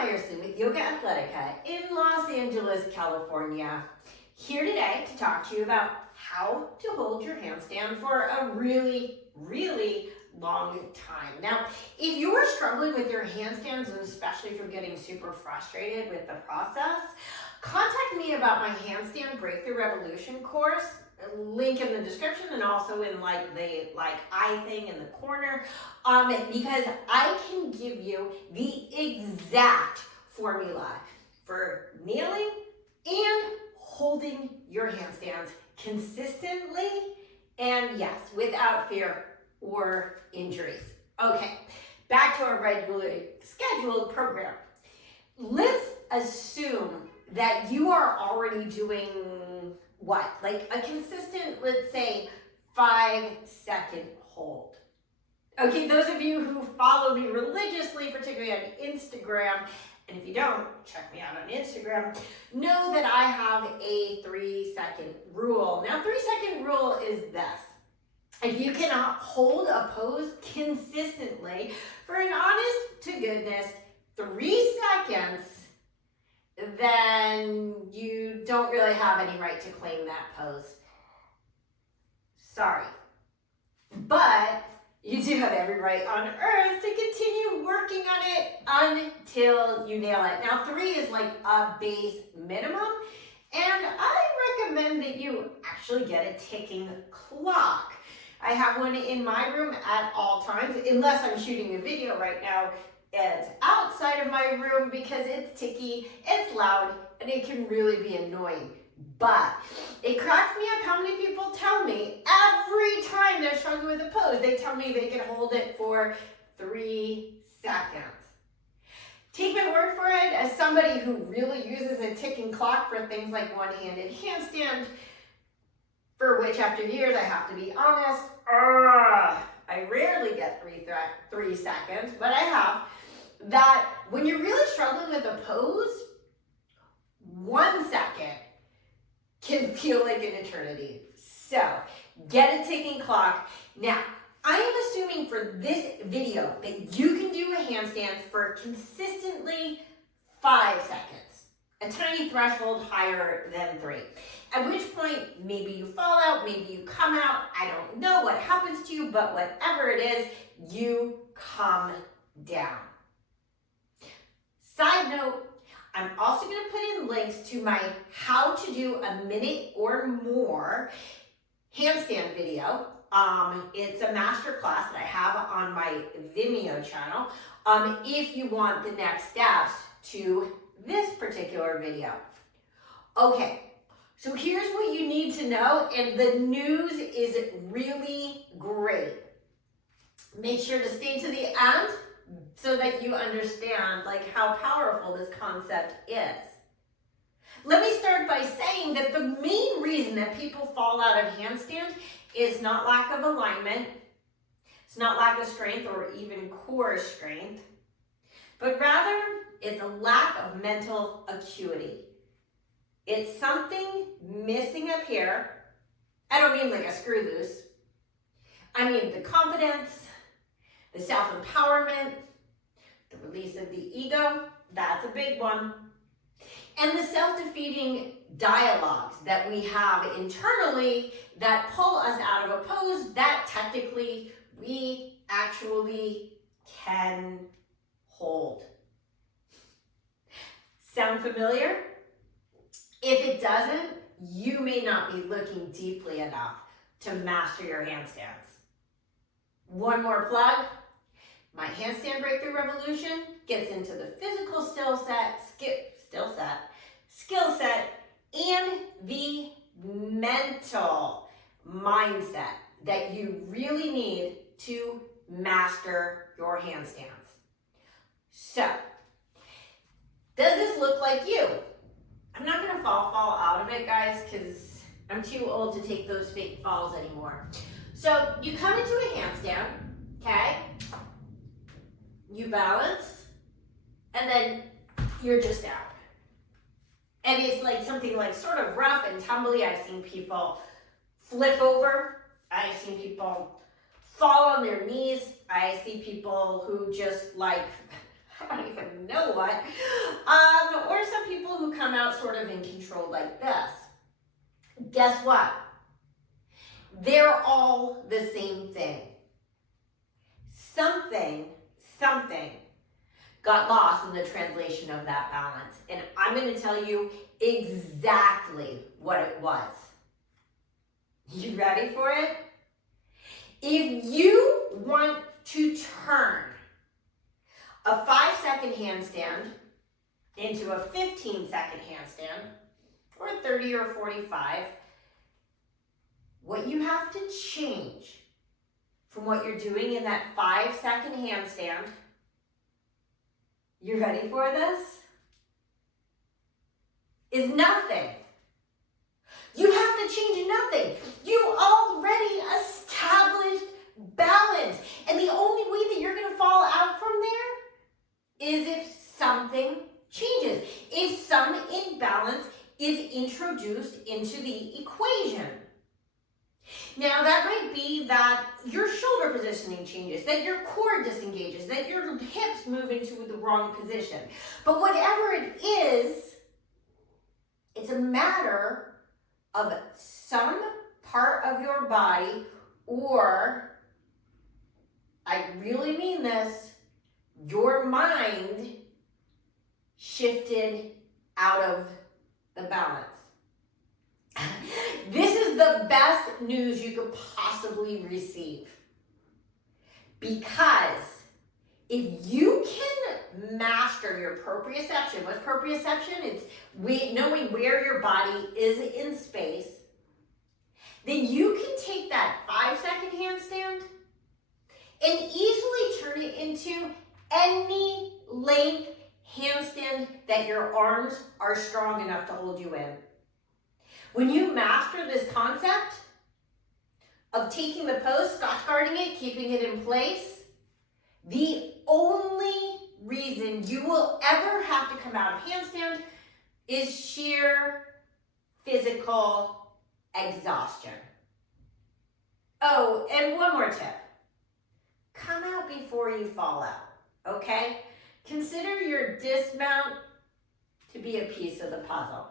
Meyerson with YOGAthletica in Los Angeles, California. Here today to talk to you about how to hold your handstand for a really long time. Now, if you're struggling with your handstands, and especially if you're getting super frustrated with the process, contact me about my Handstand Breakthrough Revolution course. Link in the description and also in the eye thing in the corner, because I can give you the exact formula for nailing and holding your handstands consistently and yes, without fear or injuries. Okay, back to our regularly scheduled program. Let's assume that you are already doing a consistent, let's say, 5-second hold. Okay, those of you who follow me religiously, particularly on Instagram, and if you don't, check me out on Instagram, know that I have a 3-second rule. Now, 3-second rule is this. If you cannot hold a pose consistently for an honest to goodness 3 seconds, then you don't really have any right to claim that pose. Sorry. But you do have every right on earth to continue working on it until you nail it. Now, 3 is like a base minimum, and I recommend that you actually get a ticking clock. I have one in my room at all times, unless I'm shooting a video right now. It's outside of my room because it's ticky, it's loud, and it can really be annoying. But it cracks me up how many people tell me every time they're struggling with a pose, they tell me they can hold it for 3 seconds. Take my word for it, as somebody who really uses a ticking clock for things like one-handed handstand, for which after years, I have to be honest, I rarely get 3 seconds, but I have. That when you're really struggling with a pose, 1 second can feel like an eternity. So get a ticking clock. Now, I am assuming for this video that you can do a handstand for consistently 5 seconds, a tiny threshold higher than 3. At which point, maybe you fall out, maybe you come out, I don't know what happens to you, but whatever it is, you come down. Side note, I'm also going to put in links to my how to do a minute or more handstand video. It's a master class that I have on my Venmo channel. If you want the next steps to this particular video. Okay, so here's what you need to know, and the news is really great. Make sure to stay to the end so that you understand how powerful this concept is. Let me start by saying that the main reason that people fall out of handstand is not lack of alignment, it's not lack of strength or even core strength, but rather it's a lack of mental acuity. It's something missing up here. I don't mean like a screw loose. I mean the confidence, the self-empowerment, the release of the ego, that's a big one. And the self-defeating dialogues that we have internally that pull us out of a pose that technically we actually can hold. Sound familiar? If it doesn't, you may not be looking deeply enough to master your handstands. One more plug. My Handstand Breakthrough Revolution gets into the physical skill set, and the mental mindset that you really need to master your handstands. So, does this look like you? I'm not going to fall out of it, guys, because I'm too old to take those fake falls anymore. So, you come into a handstand, okay? You balance, and then you're just out. And it's like something like sort of rough and tumbly. I've seen people flip over. I've seen people fall on their knees. I see people who just I don't even know what. Or some people who come out sort of in control like this. Guess what? They're all the same thing. Something got lost in the translation of that balance. And I'm going to tell you exactly what it was. You ready for it? If you want to turn a 5-second handstand into a 15-second handstand, or 30 or 45, what you have to change from what you're doing in that 5-second handstand, you ready for this? Is nothing. You have to change nothing. You already established balance. And the only way that you're going to fall out from there is if something changes. If some imbalance is introduced into the equation. Now that might be that your shoulder positioning changes, that your core disengages, that your hips move into the wrong position. But whatever it is, it's a matter of some part of your body, or, I really mean this, your mind shifted out of the balance. This is the best news you could possibly receive. Because if you can master your proprioception, what's proprioception? It's knowing where your body is in space, then you can take that 5-second handstand and easily turn it into any length handstand that your arms are strong enough to hold you in. When you master this concept of taking the pose, Scotch guarding it, keeping it in place, the only reason you will ever have to come out of handstand is sheer physical exhaustion. Oh, and one more tip. Come out before you fall out, okay? Consider your dismount to be a piece of the puzzle.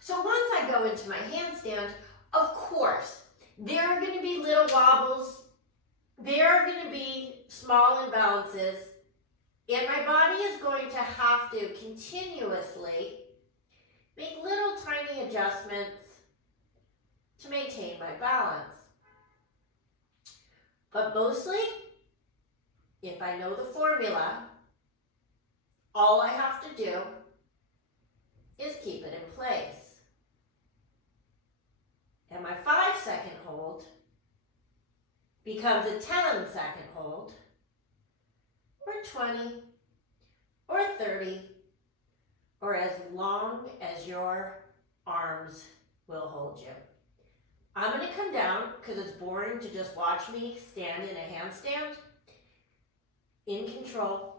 So once I go into my handstand, of course, there are going to be little wobbles, there are going to be small imbalances, and my body is going to have to continuously make little tiny adjustments to maintain my balance. But mostly, if I know the formula, all I have to do is keep it in place. And my 5-second hold becomes a 10-second hold, or 20, or 30, or as long as your arms will hold you. I'm going to come down because it's boring to just watch me stand in a handstand. In control.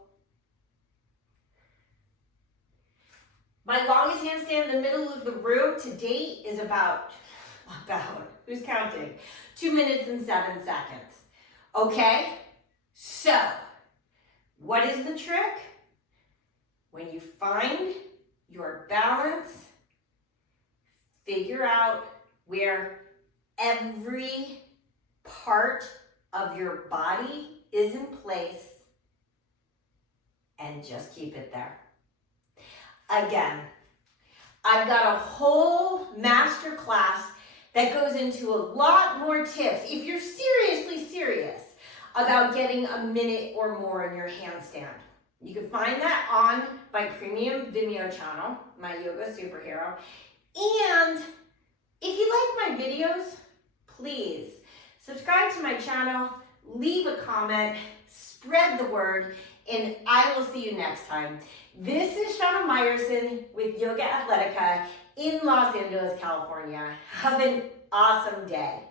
My longest handstand in the middle of the room to date is about, who's counting? 2 minutes and 7 seconds. Okay? So, what is the trick? When you find your balance, figure out where every part of your body is in place and just keep it there. Again, I've got a whole master class that goes into a lot more tips if you're seriously serious about getting a minute or more in your handstand. You can find that on my premium Vimeo channel, my Yoga Superhero. And if you like my videos, please subscribe to my channel, leave a comment, spread the word, and I will see you next time. This is Shana Meyerson with YOGAthletica in Los Angeles, California. Have an awesome day.